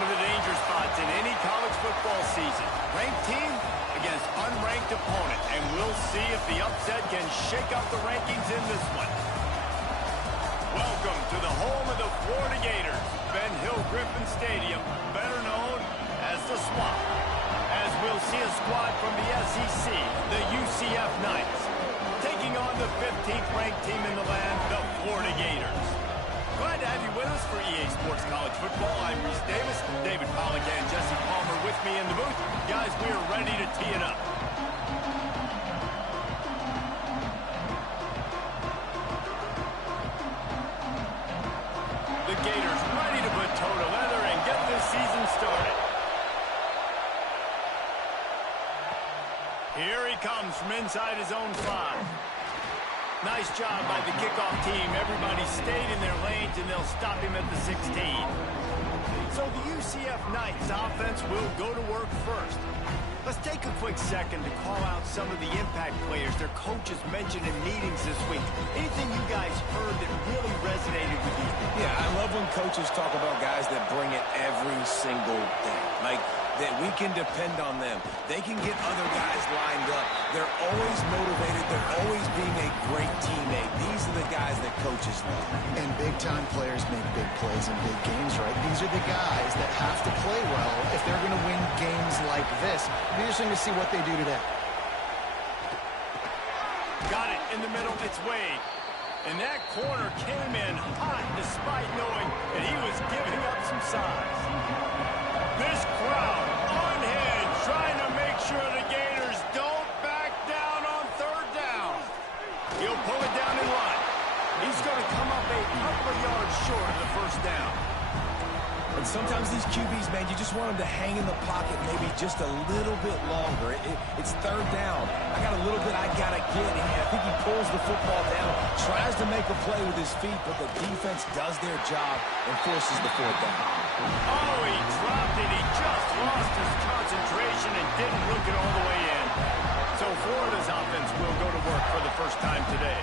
One of the danger spots in any college football season. Ranked team against unranked opponent. And we'll see if the upset can shake up the rankings in this one. Welcome to the home of the Florida Gators, Ben Hill Griffin Stadium, better known as the Swamp. As we'll see a squad from the SEC, the UCF Knights, taking on the 15th ranked team in the land, the Florida Gators. Glad to have you with us for EA Sports College Football. I'm Reese Davis, David Pollack and Jesse Palmer with me in the booth. Guys, we are ready to tee it up. The Gators ready to put toe to leather and get this season started. Here he comes from inside his own 5. Nice job by the kickoff team. Everybody stayed in their lanes, and they'll stop him at the 16. So the UCF Knights offense will go to work first. Let's take a quick second to call out some of the impact players their coaches mentioned in meetings this week. Anything you guys heard that really resonated with you? Yeah, I love when coaches talk about guys that bring it every single day. Like, that we can depend on them. They can get other guys lined up. They're always motivated. They're always being a great teammate. These are the guys that coaches love. And big-time players make big plays in big games, right? These are the guys that have to play well if they're going to win games like this. It'll be interesting to see what they do today. Got it in the middle. It's Wade. And that corner came in hot despite knowing that he was giving up some size. This crowd unhinged, trying to make sure the Gators don't back down on 3rd down. He'll pull it down in line. He's going to come up a couple of yards short of the 1st down. And sometimes these QBs, man, you just want them to hang in the pocket maybe just a little bit longer. It's 3rd down. I got a little bit I got to get. And I think he pulls the football down, tries to make a play with his feet, but the defense does their job and forces the 4th down. Oh, he dropped it. He just lost his concentration and didn't look it all the way in. So Florida's offense will go to work for the first time today.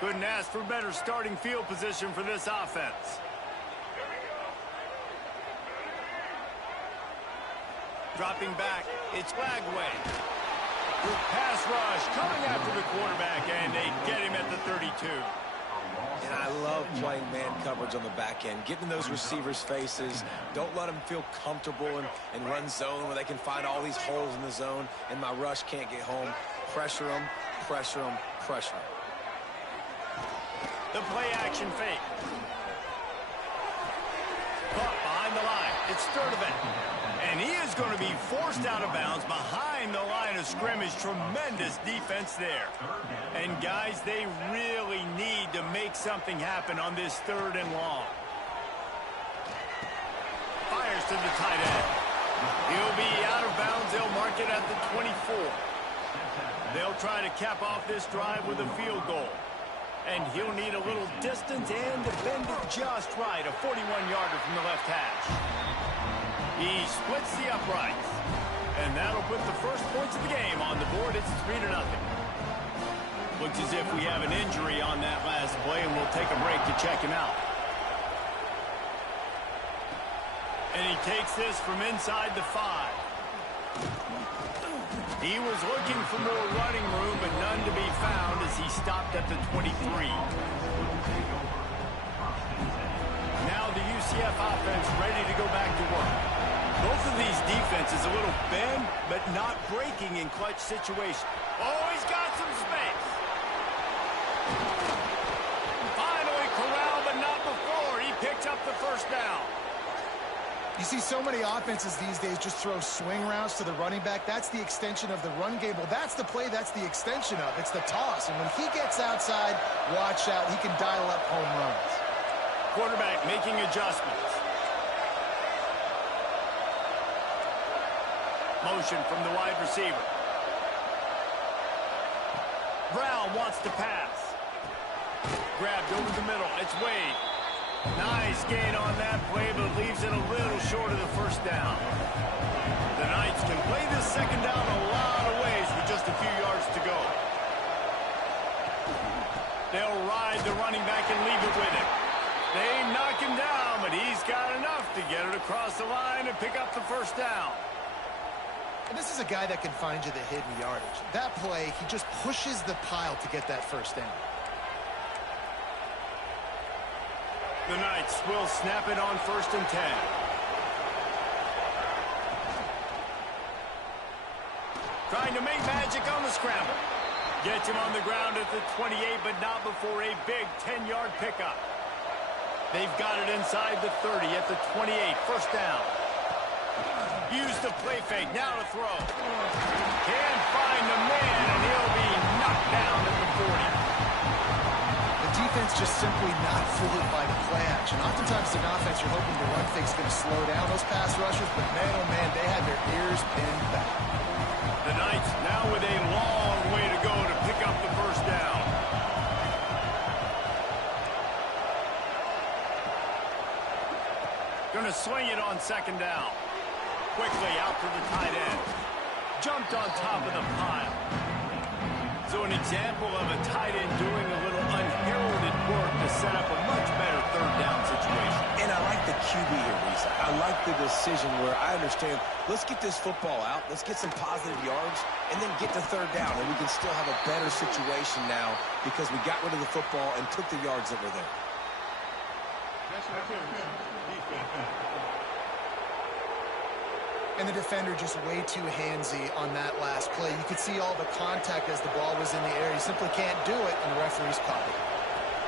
Couldn't ask for better starting field position for this offense. Dropping back, it's Lagway. With pass rush, coming after the quarterback, and they get him at the 32. And I love playing man coverage on the back end, getting in those receivers' faces. Don't let them feel comfortable and run zone where they can find all these holes in the zone, and my rush can't get home. Pressure them, pressure them, pressure them. The play-action fake. Caught behind the line. It's Sturdivant. And he is going to be forced out of bounds behind the line of scrimmage. Tremendous defense there. And, guys, they really need to make something happen on this 3rd and long. Fires to the tight end. He'll be out of bounds. They'll mark it at the 24. They'll try to cap off this drive with a field goal. And he'll need a little distance and to bend it just right. A 41-yarder from the left hash. He splits the uprights. And that'll put the first points of the game on the board. It's 3-0. Looks as if we have an injury on that last play, and we'll take a break to check him out. And he takes this from inside the 5. He was looking for more running room, but none to be found as he stopped at the 23. Now the UCF offense ready to go back to work. Both of these defenses a little bend, but not breaking in clutch situations. Oh, he's got some space. Finally corralled, but not before. He picks up the 1st down. You see so many offenses these days just throw swing routes to the running back. That's the extension of the run game. Well, that's the play that's the extension of. It's the toss. And when he gets outside, watch out. He can dial up home runs. Quarterback making adjustments. Motion from the wide receiver. Brown wants to pass. Grabbed over the middle. It's Wade. Nice gain on that play, but leaves it a little short of the 1st down. The Knights can play this 2nd down a lot of ways with just a few yards to go. They'll ride inside the running back and leave it with him. They knock him down, but he's got enough to get it across the line and pick up the first down. And this is a guy that can find you the hidden yardage. That play, he just pushes the pile to get that first down. The Knights will snap it on 1st and 10. Trying to make magic on the scramble. Gets him on the ground at the 28, but not before a big 10-yard pickup. They've got it inside the 30 at the 28, first down. Use the play fake, now to throw. Can't find the man, and he'll be knocked down at the 40. The defense just simply not fooled by the play action. Oftentimes, as an offense, you're hoping the run fake's going to slow down those pass rushers, but man, oh man, they had their ears pinned back. The Knights now with a long way to go to pick up the first down. Going to swing it on 2nd down. Quickly out to the tight end. Jumped on top of the pile. So an example of a tight end doing a little unheralded work to set up a much better 3rd down situation. And I like the QB here, Lisa. I like the decision where I understand, let's get this football out, let's get some positive yards, and then get to 3rd down, and we can still have a better situation now because we got rid of the football and took the yards that were there. And the defender just way too handsy on that last play. You could see all the contact as the ball was in the air. You simply can't do it, and the referee's caught it.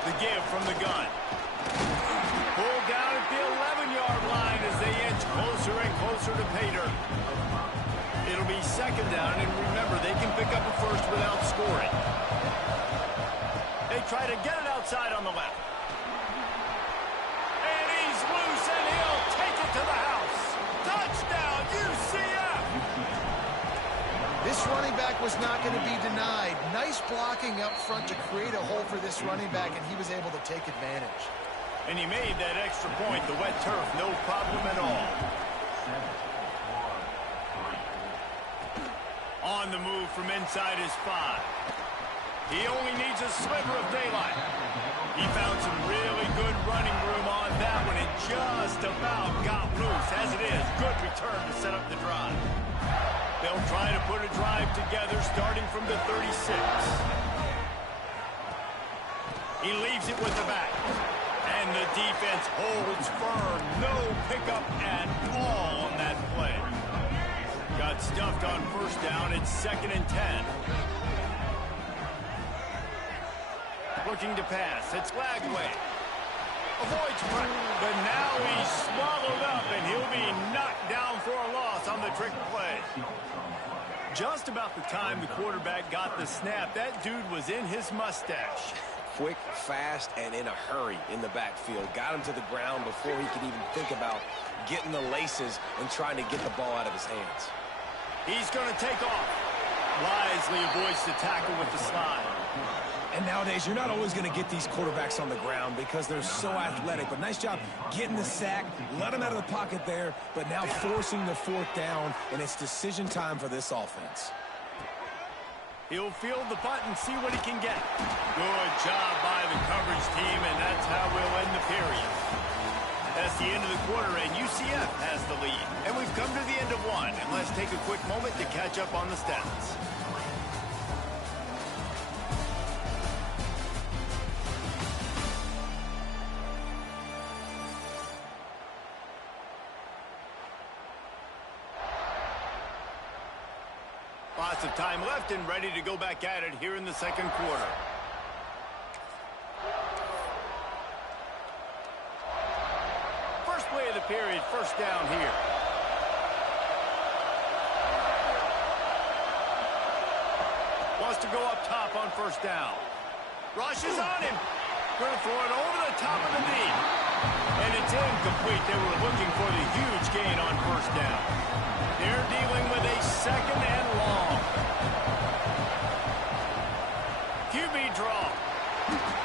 The give from the gun. Pulled down at the 11-yard line as they inch closer and closer to pay dirt. It'll be 2nd down, and remember, they can pick up a first without scoring. They try to get it outside on the left. And he's loose, and he'll take it to the house. Touchdown, UCF! This running back was not going to be denied. Nice blocking up front to create a hole for this running back, and he was able to take advantage. And he made that extra point, the wet turf, no problem at all. On the move from inside his 5. He only needs a sliver of daylight. He found some really good running room on that one and just about got loose. As it is, good return to set up the drive. They'll try to put a drive together starting from the 36. He leaves it with the back. And the defense holds firm. No pickup at all on that play. Got stuffed on 1st down. It's 2nd and 10. Looking to pass. It's Lagway. Avoids pressure, but now he's swallowed up, and he'll be knocked down for a loss on the trick play. Just about the time the quarterback got the snap, that dude was in his mustache. Quick, fast, and in a hurry in the backfield. Got him to the ground before he could even think about getting the laces and trying to get the ball out of his hands. He's going to take off. Wisely avoids the tackle with the slide. And nowadays, you're not always going to get these quarterbacks on the ground because they're so athletic. But nice job getting the sack, let him out of the pocket there, but now forcing the 4th down, and it's decision time for this offense. He'll field the punt and see what he can get. Good job by the coverage team, and that's how we'll end the period. That's the end of the quarter, and UCF has the lead. And we've come to the end of one, and let's take a quick moment to catch up on the stats. Lots of time left and ready to go back at it here in the 2nd quarter. First play of the period, 1st down here. Wants to go up top on 1st down. Rushes on him. Going to throw it over the top of the knee. And it's incomplete. They were looking for the huge gain on 1st down. They're dealing with a 2nd and long. QB draw.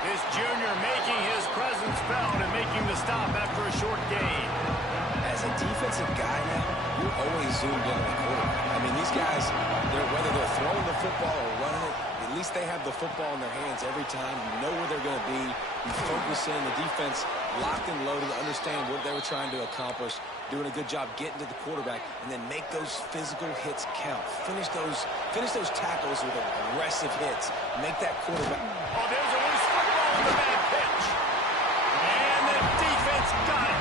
This junior making his presence felt and making the stop after a short gain. As a defensive guy now, you're always zoomed in on the quarterback. I mean, these guys, whether they're throwing the football or running it, you At least they have the football in their hands every time. You know where they're going to be. You focus in. The defense locked and loaded, understand what they were trying to accomplish, doing a good job getting to the quarterback, and then make those physical hits count. Finish those tackles with aggressive hits. Make that quarterback. Oh, there's a loose football in the bad pitch. And the defense got it.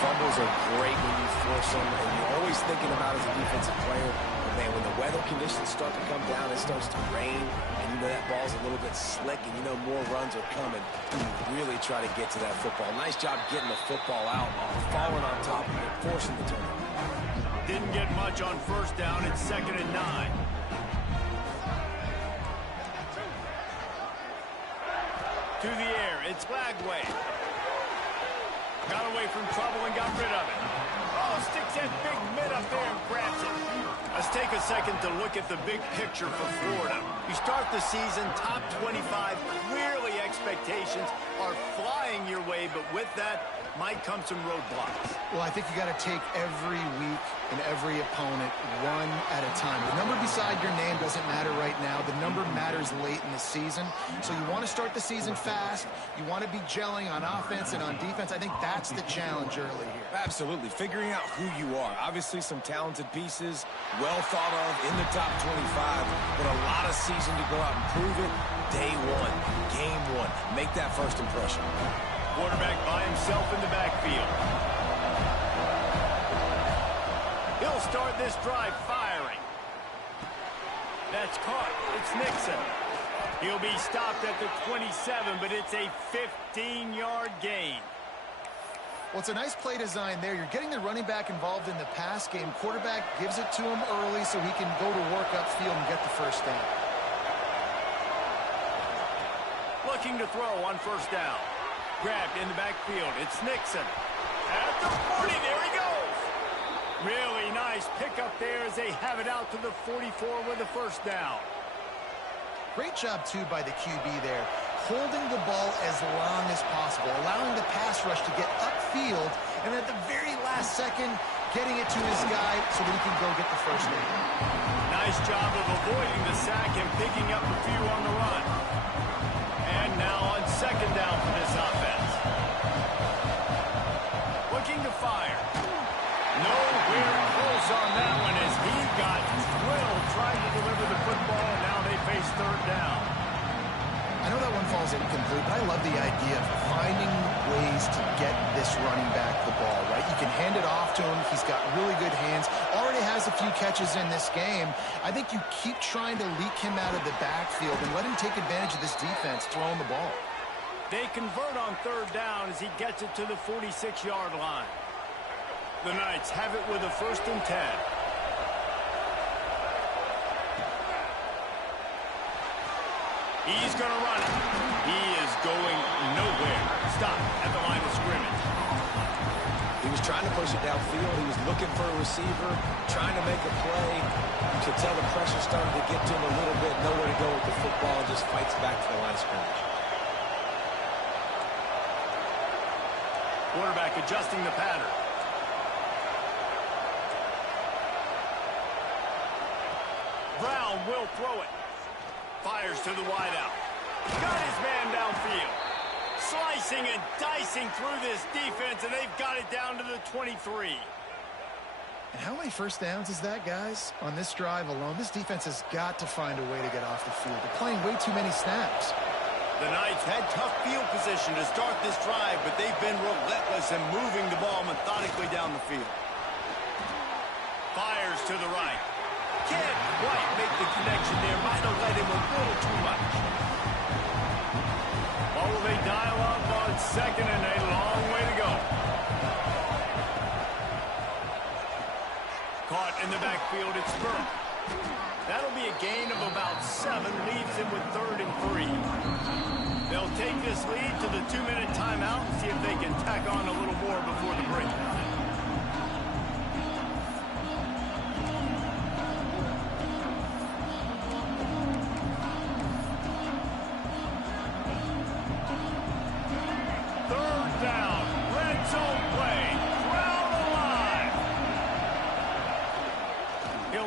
Fumbles are great when you force them, and you're always thinking about as a defensive player, but man, when the weather conditions start to come down, it starts to rain, and you know that ball's a little bit slick, and you know more runs are coming. You really try to get to that football. Nice job getting the football out, falling on top of it, forcing the turnover. Didn't get much on first down. It's 2nd and 9. To the air, it's Lagway. Got away from trouble and got rid of it. Oh, sticks that big mid up there and grabs it. Let's take a second to look at the big picture for Florida. You start the season top 25. Clearly expectations are flying your way, but with that might come some roadblocks. Well, I think you got to take every week and every opponent one at a time. The number beside your name doesn't matter right now. The number matters late in the season. So you want to start the season fast. You want to be gelling on offense and on defense. I think that's the challenge early here. Absolutely. Figuring out who you are. Obviously some talented pieces, well thought of, in the top 25, but a lot of season to go out and prove it. Day one, game one. Make that first impression. Quarterback by himself in the backfield. He'll start this drive firing. That's caught. It's Nixon. He'll be stopped at the 27, but it's a 15-yard gain. Well, it's a nice play design there. You're getting the running back involved in the pass game. Quarterback gives it to him early so he can go to work upfield and get the first down. Looking to throw on first down. Grabbed in the backfield. It's Nixon. At the 40, there he goes. Really nice pickup there as they have it out to the 44 with the first down. Great job, too, by the QB there. Holding the ball as long as possible, allowing the pass rush to get upfield, and at the very last second, getting it to his guy so that he can go get the first down. Nice job of avoiding the sack and picking up a few on the run. And now on second down for this offense. Looking to fire. Nowhere close on that one as he got drilled trying to deliver the football, and now they face third down. I know that one falls incomplete, but I love the idea of finding ways to get this running back the ball, right? You can hand it off to him. He's got really good hands. Already has a few catches in this game. I think you keep trying to leak him out of the backfield and let him take advantage of this defense throwing the ball. They convert on third down as he gets it to the 46-yard line. The Knights have it with a 1st and 10. He's going to run it. He is going nowhere. Stop at the line of scrimmage. He was trying to push it downfield. He was looking for a receiver, trying to make a play. You could tell the pressure started to get to him a little bit. Nowhere to go with the football. Just fights back to the line of scrimmage. Quarterback adjusting the pattern. Brown will throw it. Fires to the wideout. Got his man downfield. Slicing and dicing through this defense, and they've got it down to the 23. And how many first downs is that, guys? On this drive alone, this defense has got to find a way to get off the field. They're playing way too many snaps. The Knights had tough field position to start this drive, but they've been relentless in moving the ball methodically down the field. Fires to the right. Can't quite make the connection there. Might have let him a little too much. What will they dial up on second and a long way to go? Caught in the backfield, it's Burke. That'll be a gain of about 7, leaves him with 3rd and 3. They'll take this lead to the 2-minute timeout and see if they can tack on a little more before the break.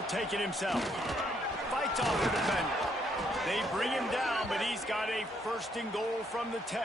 Take it himself. Fights off the defender. They bring him down, but he's got a first and goal from the 10.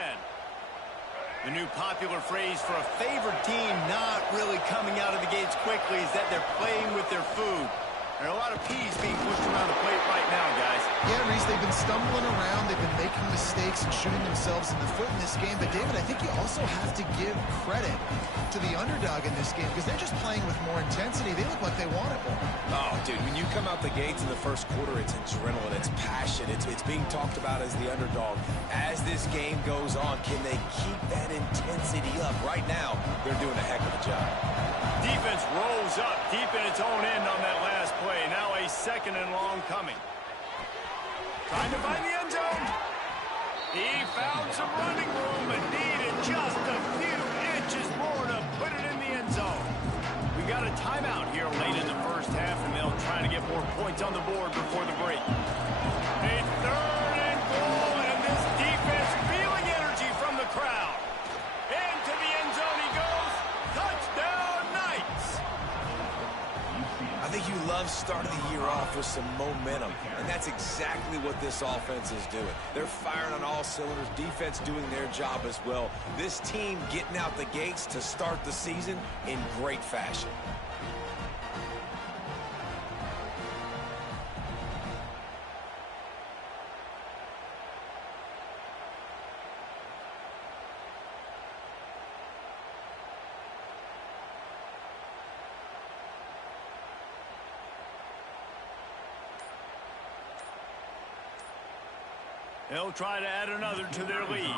The new popular phrase for a favored team not really coming out of the gates quickly is that they're playing with their food. There are a lot of peas being pushed around the plate right now, guys. Yeah, Reese, they've been stumbling around. They've been making mistakes and shooting themselves in the foot in this game. But, David, I think you also have to give credit to the underdog in this game because they're just playing with more intensity. They look like they want it more. Oh, dude, when you come out the gates in the first quarter, it's adrenaline, it's passion. It's being talked about as the underdog. As this game goes on, can they keep that intensity up? Right now, they're doing a heck of a job. Defense rolls up deep in its own end on that last play. Now a second and long coming. Trying to find the end zone. He found some running room but needed just a few inches more to put it in the end zone. We got a timeout here late in the first half, and they'll try to get more points on the board before the break. A third and goal, and this defense feeling energy from the crowd. Into the end zone he goes. Touchdown, Knights! I think you love starting the year off with some momentum, and that's exactly what this offense is doing. They're firing on all cylinders, defense doing their job as well. This team getting out the gates to start the season in great fashion. They'll try to add another to their lead.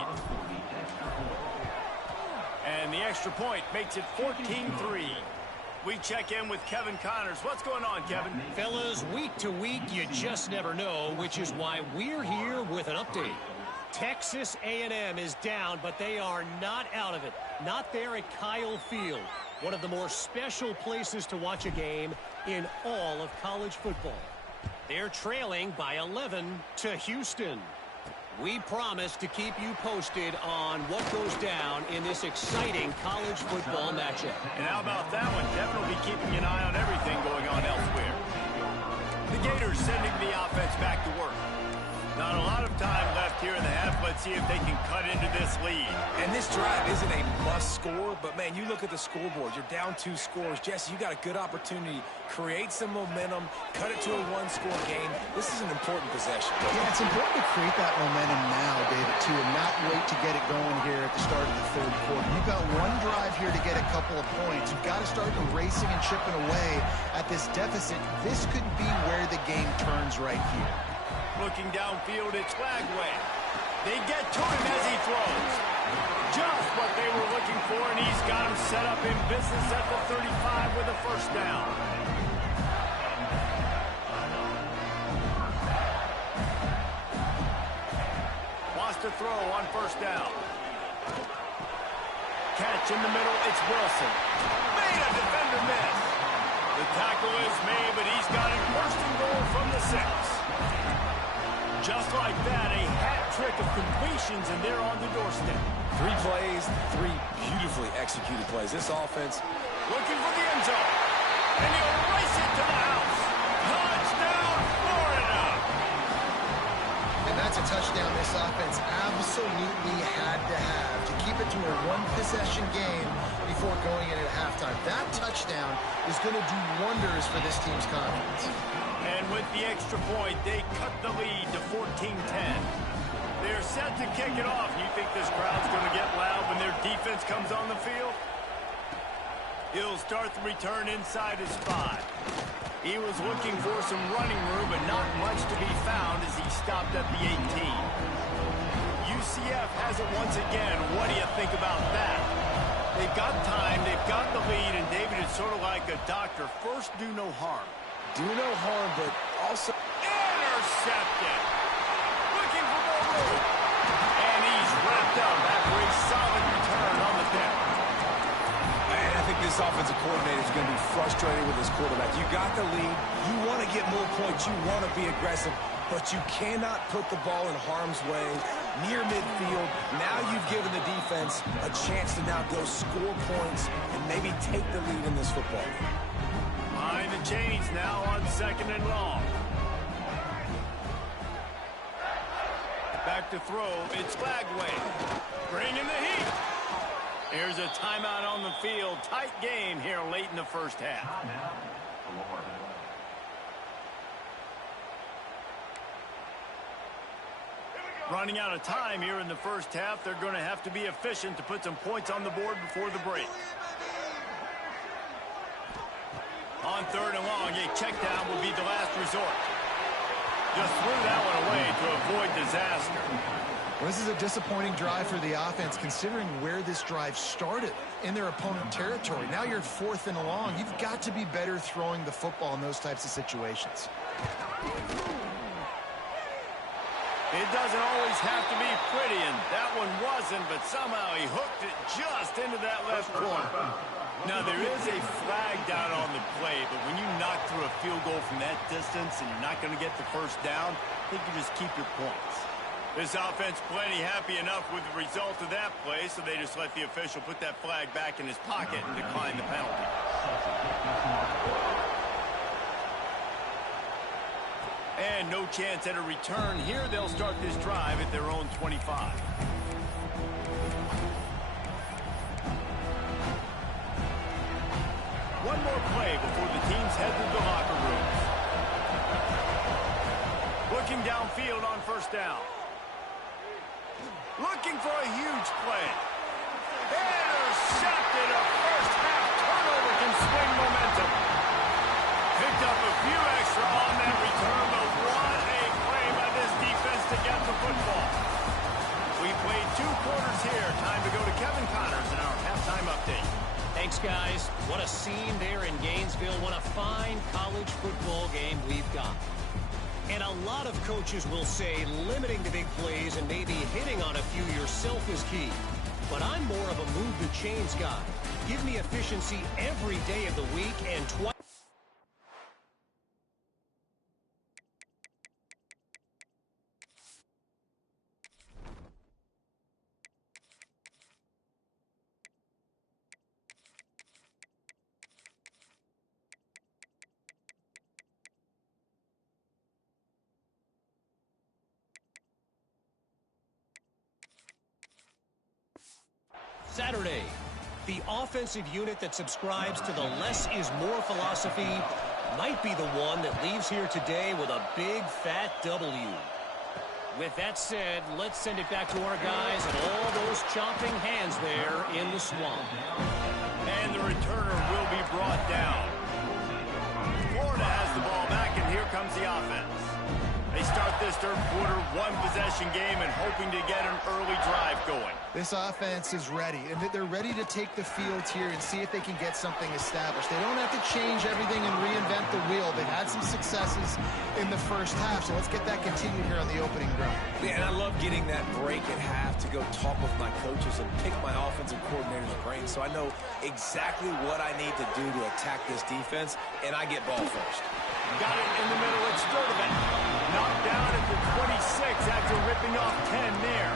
And the extra point makes it 14-3. We check in with Kevin Connors. What's going on, Kevin? Fellas, week to week, you just never know, which is why we're here with an update. Texas A&M is down, but they are not out of it. Not there at Kyle Field, one of the more special places to watch a game in all of college football. They're trailing by 11 to Houston. We promise to keep you posted on what goes down in this exciting college football matchup. And how about that one? Kevin will be keeping an eye on everything going on elsewhere. The Gators sending the offense back to work. Not a lot of time left here in the half. Let's see if they can cut into this lead. And this drive isn't a must score, but, man, you look at the scoreboard. You're down 2 scores. Jesse, you got a good opportunity. Create some momentum. Cut it to a 1-score game. This is an important possession. Yeah, it's important to create that momentum now, David, too, and not wait to get it going here at the start of the third quarter. You've got one drive here to get a couple of points. You've got to start erasing and chipping away at this deficit. This could be where the game turns right here. Looking downfield, it's Lagway. They get to him as he throws. Just what they were looking for, and he's got him set up in business at the 35 with a first down. Wants to throw on first down. Catch in the middle, it's Wilson. Made a defender miss. The tackle is made, but he's got it first and goal from the 6. Just like that, a hat trick of completions, and they're on the doorstep. 3 plays, 3 beautifully executed plays. This offense looking for the end zone. And he'll race it to the house. Touchdown, Florida! And that's a touchdown this offense absolutely had to have to keep it to a 1-possession game before going in at halftime. That touchdown is going to do wonders for this team's confidence. And with the extra point, they cut the lead to 14-10. They're set to kick it off. You think this crowd's going to get loud when their defense comes on the field? He'll start the return inside his 5. He was looking for some running room, but not much to be found as he stopped at the 18. UCF has it once again. What do you think about that? They've got time, they've got the lead, and David is sort of like a doctor. First, do no harm. do no harm, but also intercepted. Looking for more room. And he's wrapped up after a solid return on the deck. And I think this offensive coordinator is going to be frustrated with his quarterback. You got the lead. You want to get more points. You want to be aggressive. But you cannot put the ball in harm's way near midfield. Now you've given the defense a chance to now go score points and maybe take the lead in this football game. Behind the chains now on 2nd and long. Back to throw. It's Glagway. Bringing the heat. Here's a timeout on the field. Tight game here late in the first half. Running out of time here in the first half. They're going to have to be efficient to put some points on the board before the break. On third and long, a check down will be the last resort. Just threw that one away to avoid disaster. Well, this is a disappointing drive for the offense, considering where this drive started in their opponent territory. Now you're 4th and long. You've got to be better throwing the football in those types of situations. It doesn't always have to be pretty, and that one wasn't, but somehow he hooked it just into that left corner. Now, there is a flag down on the play, but when you knock through a field goal from that distance and you're not going to get the first down, I think you just keep your points. This offense plenty happy enough with the result of that play, so they just let the official put that flag back in his pocket and decline the penalty. And no chance at a return here. They'll start this drive at their own 25. One more play before the teams head to the locker rooms. Looking downfield on first down. Looking for a huge play. Intercepted. A first half turnover can swing momentum. Picked up a few extra on that return, but what a play by this defense to get the football. We played 2 quarters here. Time to go to Kevin Connors in our halftime update. Thanks, guys. What a scene there in Gainesville. What a fine college football game we've got. And a lot of coaches will say limiting the big plays and maybe hitting on a few yourself is key. But I'm more of a move the chains guy. Give me efficiency every day of the week and twice. Saturday, the offensive unit that subscribes to the less is more philosophy might be the one that leaves here today with a big fat W. With that said, let's send it back to our guys and all those chomping hands there in the swamp. And the returner will be brought down. Florida has the ball back, and here comes the offense. They start this third quarter, 1-possession game, and hoping to get an early drive going. This offense is ready, and they're ready to take the field here and see if they can get something established. They don't have to change everything and reinvent the wheel. They've had some successes in the first half, so let's get that continued here on the opening drive. Yeah, and I love getting that break at half to go talk with my coaches and pick my offensive coordinator's brain so I know exactly what I need to do to attack this defense, and I get ball first. Got it in the middle. It's Sturdivant. Knocked down at the 26 after ripping off 10 there.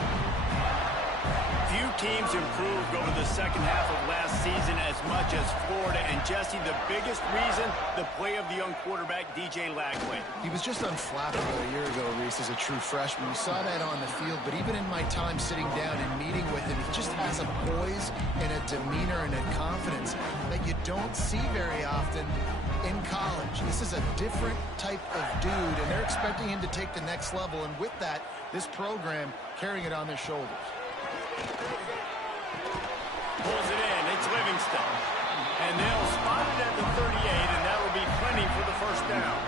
Few teams improved over the second half of last season as much as Florida. And, Jesse, the biggest reason, the play of the young quarterback, DJ Lagway. He was just unflappable a year ago, Reese, as a true freshman. We saw that on the field, but even in my time sitting down and meeting with him, he just has a poise and a demeanor and a confidence that you don't see very often in college. This is a different type of dude, and they're expecting him to take the next level, and with that, this program carrying it on their shoulders. Pulls it in. It's Livingston. And they'll spot it at the 38, and that will be plenty for the first down.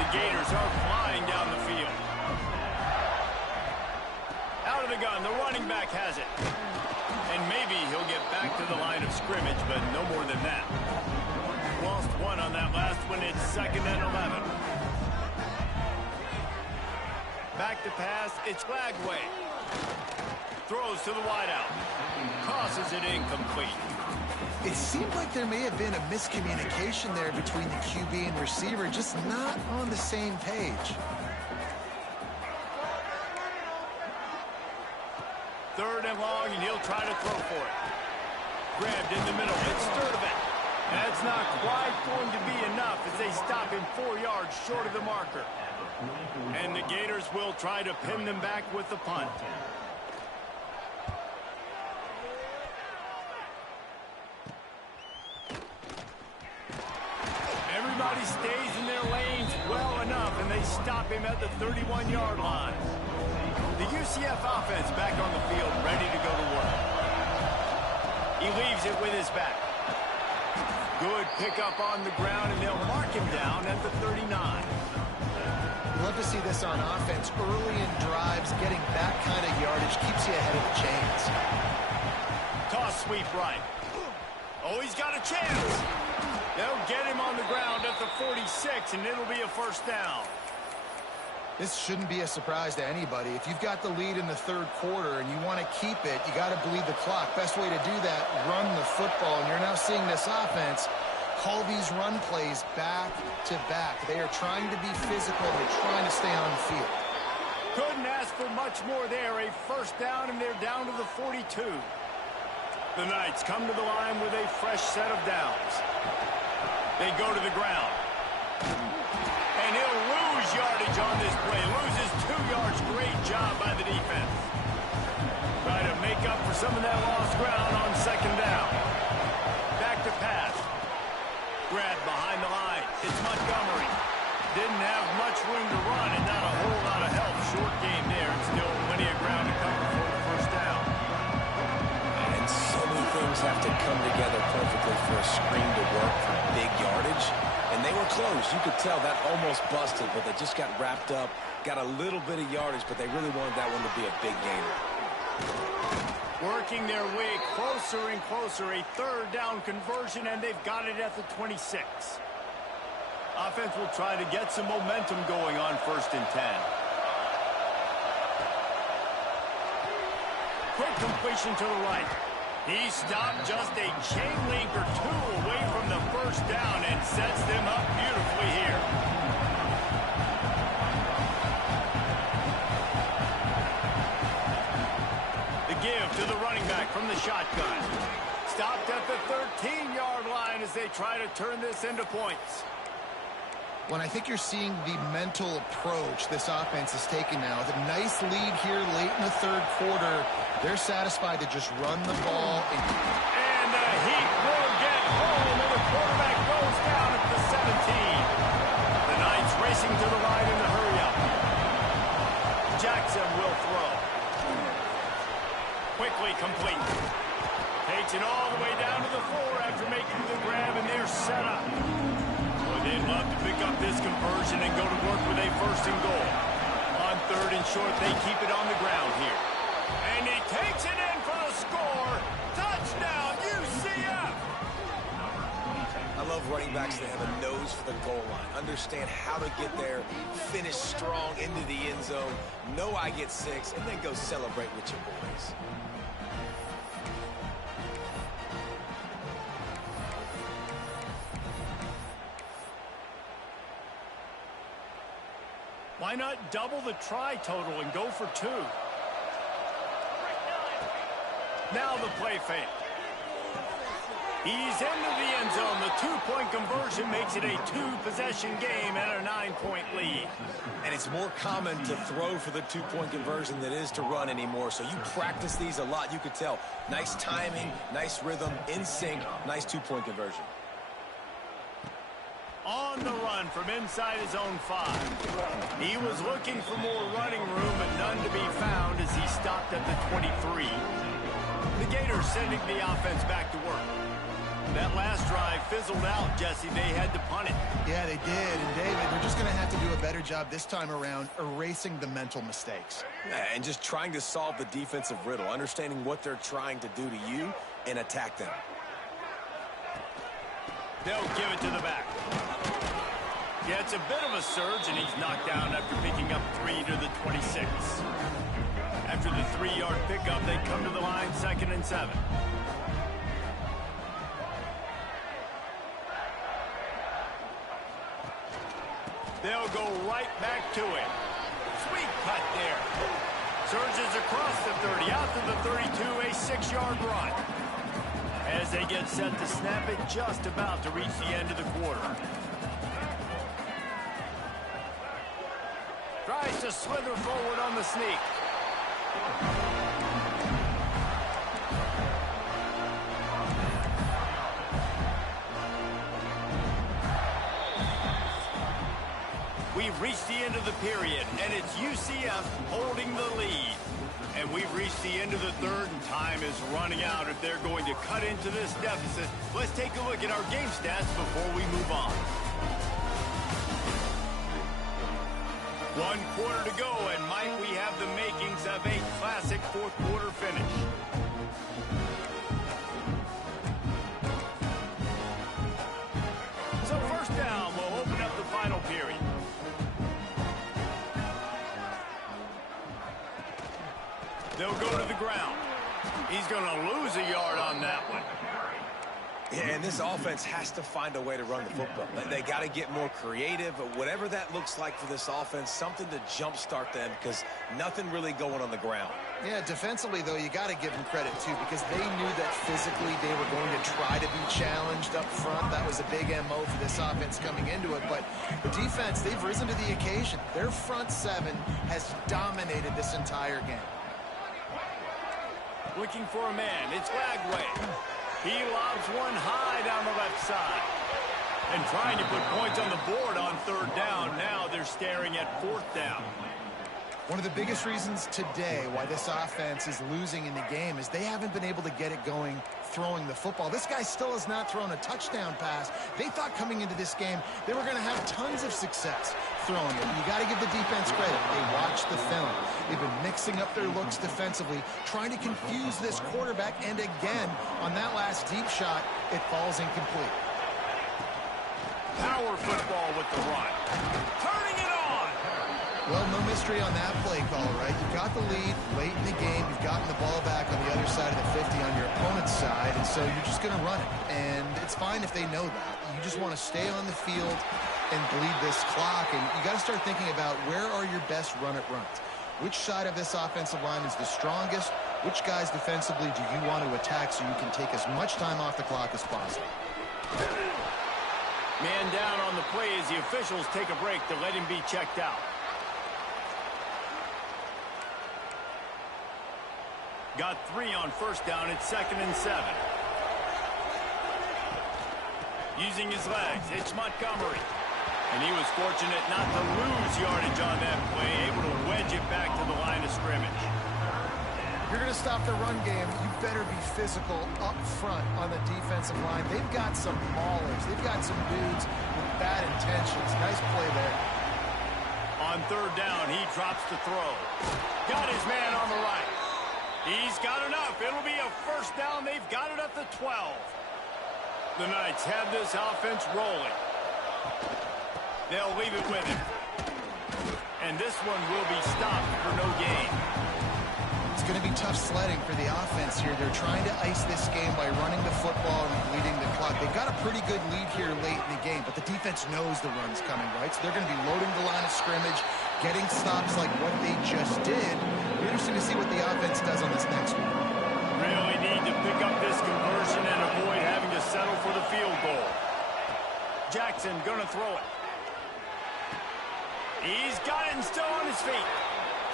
The Gators are flying down the field. Out of the gun. The running back has it. And maybe he'll get back to the line of scrimmage, but no more than that. Lost one on that last one. It's 2nd and 11. Back to pass. It's Lagway. Throws to the wideout. Tosses it incomplete. It seemed like there may have been a miscommunication there between the QB and receiver, just not on the same page. 3rd and long, and he'll try to throw for it. Grabbed in the middle. It's Sturdivant. That's it's not quite going to be enough as they stop him 4 yards short of the marker. And the Gators will try to pin them back with the punt. Everybody stays in their lanes well enough, and they stop him at the 31-yard line. The UCF offense back on the field, ready to go to work. He leaves it with his back. Good pickup on the ground, and they'll mark him down at the 39. Love to see this on offense. Early in drives, getting that kind of yardage keeps you ahead of the chains. Toss sweep right. Oh, he's got a chance. They'll get him on the ground at the 46, and it'll be a first down. This shouldn't be a surprise to anybody. If you've got the lead in the third quarter and you want to keep it, you got to bleed the clock. Best way to do that, run the football. And you're now seeing this offense call these run plays back to back. They are trying to be physical. They're trying to stay on the field. Couldn't ask for much more there. A first down, and they're down to the 42. The Knights come to the line with a fresh set of downs. They go to the ground. And he'll lose yardage on this play. Loses 2 yards. Great job by the defense. Try to make up for some of that lost ground on second down. Back to pass. Grab behind the line. It's Montgomery. Didn't have much room to run and not a whole lot of help. Short game there. And still plenty of ground to cover for the first down. And so many things have to come together perfectly for a screen to work for big yardage. And they were close. You could tell that almost busted, but they just got wrapped up, got a little bit of yardage, but they really wanted that one to be a big gainer. Working their way closer and closer. A third down conversion, and they've got it at the 26. Offense will try to get some momentum going on 1st and 10. Quick completion to the right. He stopped just a chain link or two away from the first down and sets them up beautifully here. The give to the running back from the shotgun. Stopped at the 13-yard line as they try to turn this into points. When I think you're seeing the mental approach this offense is taking now, the nice lead here late in the third quarter, they're satisfied to just run the ball. And the heat will get home, and the quarterback goes down at the 17. The Knights racing to the line in the hurry-up. Jackson will throw. Quickly complete. Takes it all the way down to the floor after making the grab, and they're set up. They'd love to pick up this conversion and go to work with a first and goal. On third and short, they keep it on the ground here. And he takes it in for the score. Touchdown, UCF! I love running backs that have a nose for the goal line, understand how to get there, finish strong into the end zone, know I get 6, and then go celebrate with your boys. Why not double the try total and go for 2? Now the play fake. He's into the end zone. The 2-point conversion makes it a 2-possession game and a 9-point lead. And it's more common to throw for the 2-point conversion than it is to run anymore. So you practice these a lot. You could tell. Nice timing, nice rhythm, in sync, nice 2-point conversion. On the run from inside his own 5. He was looking for more running room, but none to be found as he stopped at the 23. The Gators sending the offense back to work. That last drive fizzled out, Jesse. They had to punt it. Yeah, they did. And, David, they're just going to have to do a better job this time around erasing the mental mistakes. And just trying to solve the defensive riddle, understanding what they're trying to do to you and attack them. They'll give it to the back. Yeah, it's a bit of a surge, and he's knocked down after picking up 3 to the 26. After the 3-yard pickup, they come to the line 2nd and 7. They'll go right back to it. Sweet cut there. Surges across the 30, out to the 32, a 6-yard run. As they get set to snap it, just about to reach the end of the quarter. Tries to slither forward on the sneak. We've reached the end of the period, and it's UCF holding the lead. And we've reached the end of the third, and time is running out if they're going to cut into this deficit. Let's take a look at our game stats before we move on. 1 quarter to go, and Mike, we have the makings of a classic fourth quarter finish. So first down, we'll open up the final period. They'll go to the ground. He's going to lose a yard on that one. Yeah, and this offense has to find a way to run the football. They got to get more creative, whatever that looks like for this offense, something to jumpstart them because nothing really going on the ground. Yeah, defensively, though, you got to give them credit, too, because they knew that physically they were going to try to be challenged up front. That was a big MO for this offense coming into it. But the defense, they've risen to the occasion. Their front seven has dominated this entire game. Looking for a man. It's Lagway. He lobs one high down the left side. And trying to put points on the board on third down. Now they're staring at fourth down. One of the biggest reasons today why this offense is losing in the game is they haven't been able to get it going throwing the football. This guy still has not thrown a touchdown pass. They thought coming into this game they were going to have tons of success throwing it. You got to give the defense credit. They watched the film. They've been mixing up their looks defensively, trying to confuse this quarterback, and again, on that last deep shot, it falls incomplete. Power football with the run. Turning it on! Well, no mystery on that play call, right? You've got the lead late in the game. You've gotten the ball back on the other side of the 50 on your opponent's side, and so you're just going to run it. And it's fine if they know that. You just want to stay on the field and bleed this clock, and you got to start thinking about where are your best run-it runs. Which side of this offensive line is the strongest? Which guys defensively do you want to attack so you can take as much time off the clock as possible? Man down on the play as the officials take a break to let him be checked out. Got 3 on first down. It's 2nd and 7. Using his legs, it's Montgomery. And he was fortunate not to lose yardage on that play, able to wedge it back to the line of scrimmage. If you're going to stop the run game, you better be physical up front on the defensive line. They've got some maulers. They've got some dudes with bad intentions. Nice play there. On third down, he drops the throw. Got his man on the right. He's got enough. It'll be a first down. They've got it at the 12. The Knights have this offense rolling. They'll leave it with him. And this one will be stopped for no gain. It's going to be tough sledding for the offense here. They're trying to ice this game by running the football and bleeding the clock. They've got a pretty good lead here late in the game, but the defense knows the run's coming, right? So they're going to be loading the line of scrimmage, getting stops like what they just did. Interesting to see what the offense does on this next one. Really need to pick up this conversion and avoid having to settle for the field goal. Jackson gonna throw it. He's got it and still on his feet.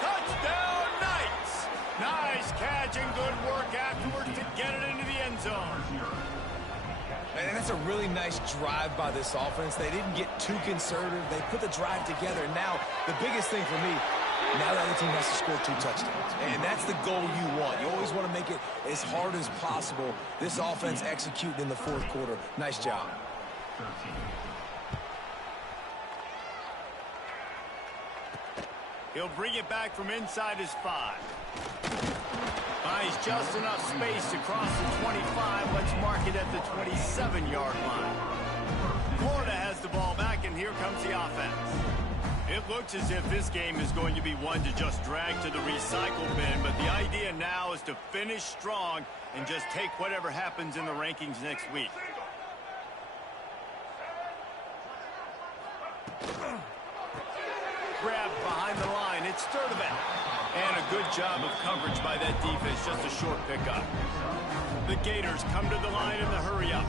Touchdown, Knights! Nice catch and good work afterwards to get it into the end zone. And that's a really nice drive by this offense. They didn't get too conservative. They put the drive together. Now, the biggest thing for me, now the other team has to score 2 touchdowns. And that's the goal you want. You always want to make it as hard as possible. This offense executing in the fourth quarter. Nice job. He'll bring it back from inside his 5. Buys just enough space to cross the 25. Let's mark it at the 27-yard line. Florida has the ball back, and here comes the offense. It looks as if this game is going to be one to just drag to the recycle bin, but the idea now is to finish strong and just take whatever happens in the rankings next week. Grab behind the line. It's Sturdivant. And a good job of coverage by that defense, just a short pickup. The Gators come to the line in the hurry-up.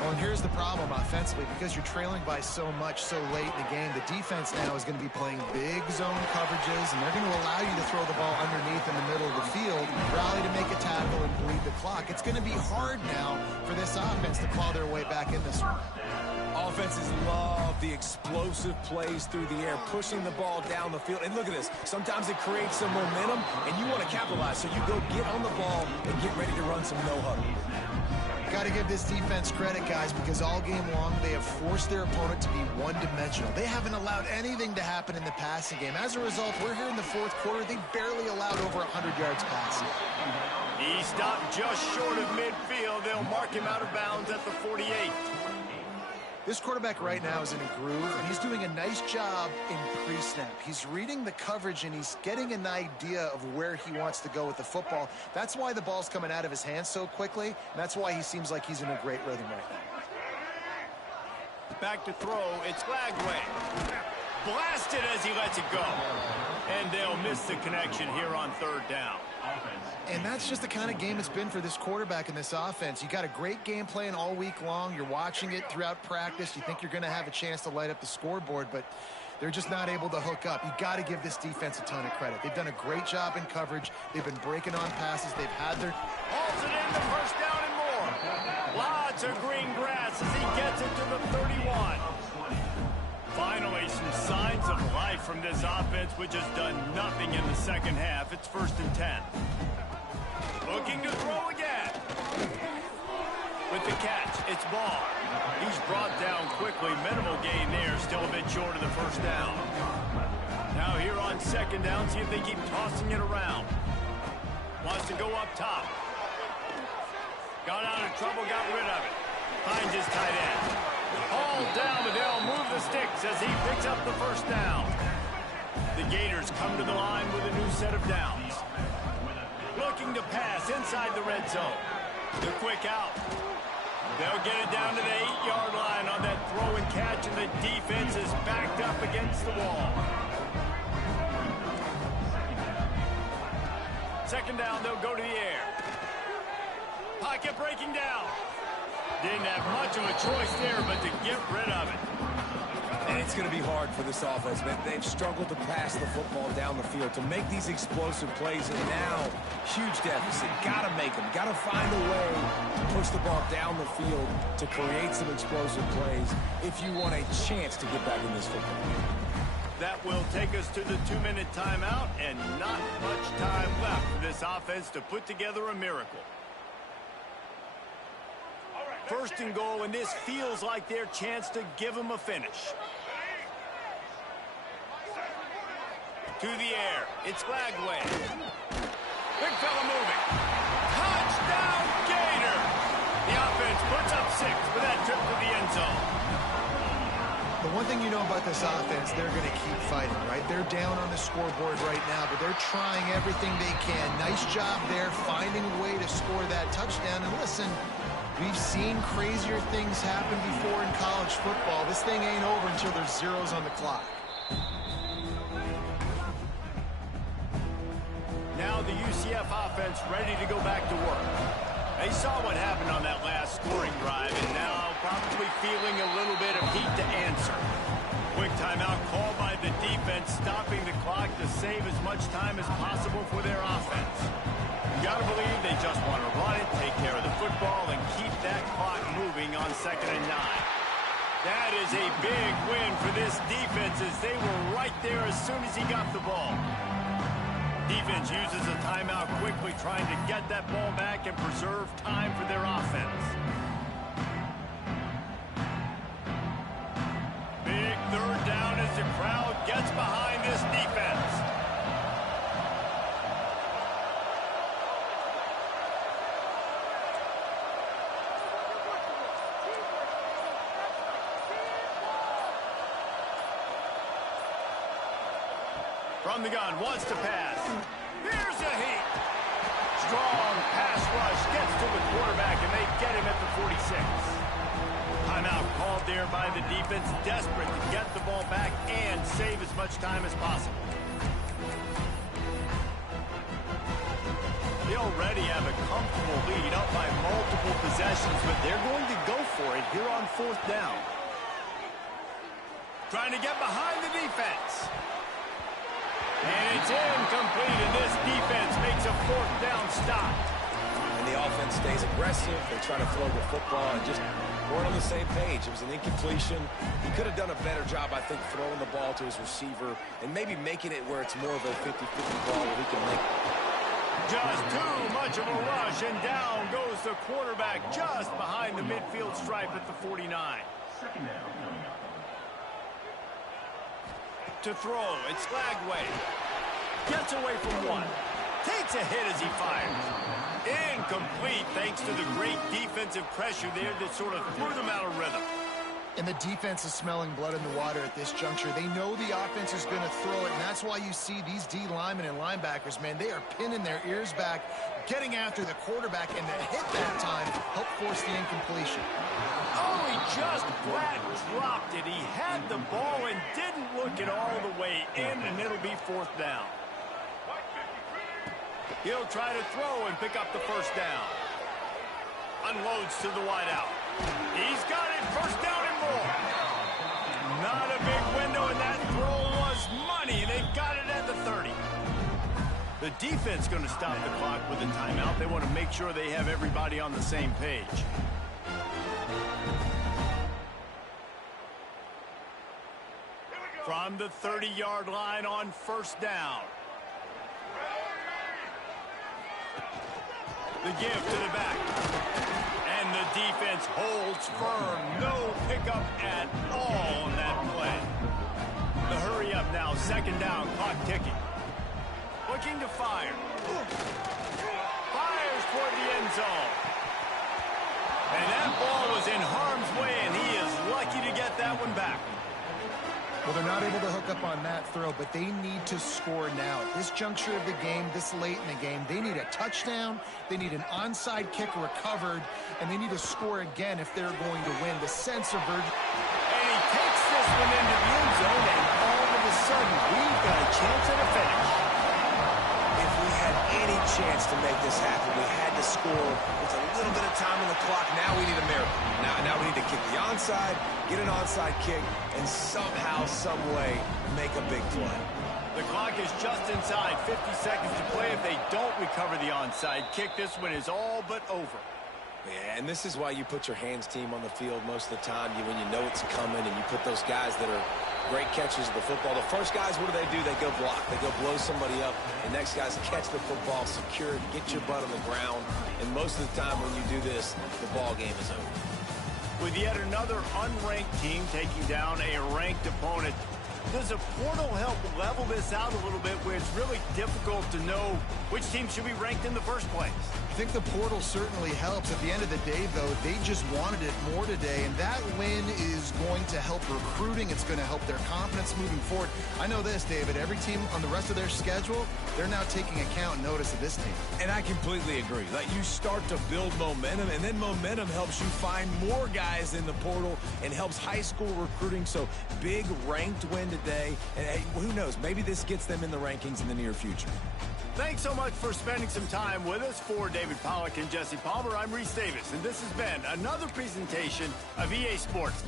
Well, and here's the problem offensively. Because you're trailing by so much so late in the game, the defense now is going to be playing big zone coverages, and they're going to allow you to throw the ball underneath in the middle of the field, rally to make a tackle, and bleed the clock. It's going to be hard now for this offense to claw their way back in this one. Offenses love the explosive plays through the air, pushing the ball down the field. And look at this. Sometimes it creates some momentum, and you want to capitalize. So you go get on the ball and get ready to run some no-huddle. Got to give this defense credit, guys, because all game long they have forced their opponent to be one-dimensional. They haven't allowed anything to happen in the passing game. As a result, we're here in the fourth quarter. They barely allowed over 100 yards passing. He stopped just short of midfield. They'll mark him out of bounds at the 48. This quarterback right now is in a groove, and he's doing a nice job in pre-snap. He's reading the coverage, and he's getting an idea of where he wants to go with the football. That's why the ball's coming out of his hands so quickly, and that's why he seems like he's in a great rhythm right now. Back to throw, it's Glagway. Blasted as he lets it go. And they'll miss the connection here on third down. And that's just the kind of game it's been for this quarterback in this offense. You got a great game plan all week long. You're watching it throughout practice. You think you're going to have a chance to light up the scoreboard, but they're just not able to hook up. You got to give this defense a ton of credit. They've done a great job in coverage. They've been breaking on passes. They've had their... Hauls it in the first down and more. Lots of green grass as he gets it to the 31. Finally, some signs of life from this offense, which has done nothing in the second half. It's 1st and 10. Looking to throw again. With the catch, it's Ball. He's brought down quickly. Minimal gain there, still a bit short of the first down. Now here on second down, see if they keep tossing it around. Wants to go up top. Got out of trouble, got rid of it. Finds his tight end. Hauled down, but they'll move the sticks as he picks up the first down. The Gators come to the line with a new set of downs. Looking to pass inside the red zone. The quick out. They'll get it down to the 8-yard line on that throw and catch, and the defense is backed up against the wall. Second down, they'll go to the air. Pocket breaking down. Didn't have much of a choice there, but to get rid of it. And it's going to be hard for this offense, man. They've struggled to pass the football down the field, to make these explosive plays, and now, huge deficit. Got to make them. Got to find a way to push the ball down the field to create some explosive plays if you want a chance to get back in this football. That will take us to the 2-minute timeout, and not much time left for this offense to put together a miracle. 1st and goal, and this feels like their chance to give them a finish. To the air, it's Glagway. Big fella moving. Touchdown, Gator! The offense puts up 6 with that trip to the end zone. The one thing you know about this offense, they're going to keep fighting, right? They're down on the scoreboard right now, but they're trying everything they can. Nice job there, finding a way to score that touchdown. And listen, we've seen crazier things happen before in college football. This thing ain't over until there's zeros on the clock. Now the UCF offense ready to go back to work. They saw what happened on that last scoring drive, and now probably feeling a little bit of heat to answer. Quick timeout called by the defense, stopping the clock to save as much time as possible for their offense. You gotta believe they just want to run it, take care of the football, and keep that clock moving on 2nd and 9. That is a big win for this defense, as they were right there as soon as he got the ball. Defense uses a timeout quickly, trying to get that ball back and preserve time for their offense. Big 3rd down as the crowd gets behind this defense. From the gun, wants to pass. Here's a heat. Strong pass rush gets to the quarterback, and they get him at the 46. Timeout called there by the defense, desperate to get the ball back and save as much time as possible. already have a comfortable lead up by multiple possessions, but they're going to go for it here on 4th down. Trying to get behind the defense. And it's incomplete, and this defense makes a 4th down stop. And the offense stays aggressive. They try to throw the football and just weren't on the same page. It was an incompletion. He could have done a better job, I think, throwing the ball to his receiver and maybe making it where it's more of a 50-50 ball where he can make it. Just too much of a rush, and down goes the quarterback just behind the midfield stripe at the 49. To throw, it's Lagway. Gets away from one. Takes a hit as he fires. Incomplete thanks to the great defensive pressure there that sort of threw them out of rhythm. And the defense is smelling blood in the water at this juncture. They know the offense is going to throw it, and that's why you see these D linemen and linebackers, man, they are pinning their ears back, getting after the quarterback, and the hit that time helped force the incompletion. Oh, he just flat dropped it. He had the ball and didn't look it all the way in, and it'll be 4th down. He'll try to throw and pick up the 1st down. Unloads to the wideout. He's got it. 1st down and more. Not a big window, and that throw was money. They've got it at the 30. The defense going to stop the clock with a timeout. They want to make sure they have everybody on the same page. From the 30-yard line on 1st down. The give to the back. And the defense holds firm. No pickup at all on that play. The hurry up now. 2nd down. Clock ticking. Looking to fire. Fires toward the end zone. And that ball was in harm's way, and he is lucky to get that one back. Well, they're not able to hook up on that throw, but they need to score now. At this juncture of the game, this late in the game, they need a touchdown, they need an onside kick recovered, and they need to score again if they're going to win. The sense of urgency. And he takes this one into the end zone, and all of a sudden, we've got a chance at a finish. If we had any chance to make this happen, we had to score with a little bit of time on the clock. Now we need a miracle. Now we need to kick the onside, get an onside kick, and somehow, some way, make a big play. The clock is just inside 50 seconds to play. If they don't recover the onside kick, this one is all but over. Yeah, and this is why you put your hands team on the field most of the time when you know it's coming, and you put those guys that are great catchers of the football. The first guys, what do? They go block. They go blow somebody up. The next guys catch the football, secure it, get your butt on the ground. And most of the time when you do this, the ball game is over. With yet another unranked team taking down a ranked opponent, does a portal help level this out a little bit where it's really difficult to know which team should be ranked in the first place? I think the portal certainly helps. At the end of the day, though, they just wanted it more today, and that win is going to help recruiting. It's going to help their confidence moving forward. I know this, David. Every team on the rest of their schedule, they're now taking account and notice of this team. And I completely agree. Like, you start to build momentum, and then momentum helps you find more guys in the portal and helps high school recruiting. So big ranked win today, and hey, who knows, maybe this gets them in the rankings in the near future. Thanks so much for spending some time with us. For David Pollack and Jesse Palmer, I'm Reese Davis, and this has been another presentation of EA Sports.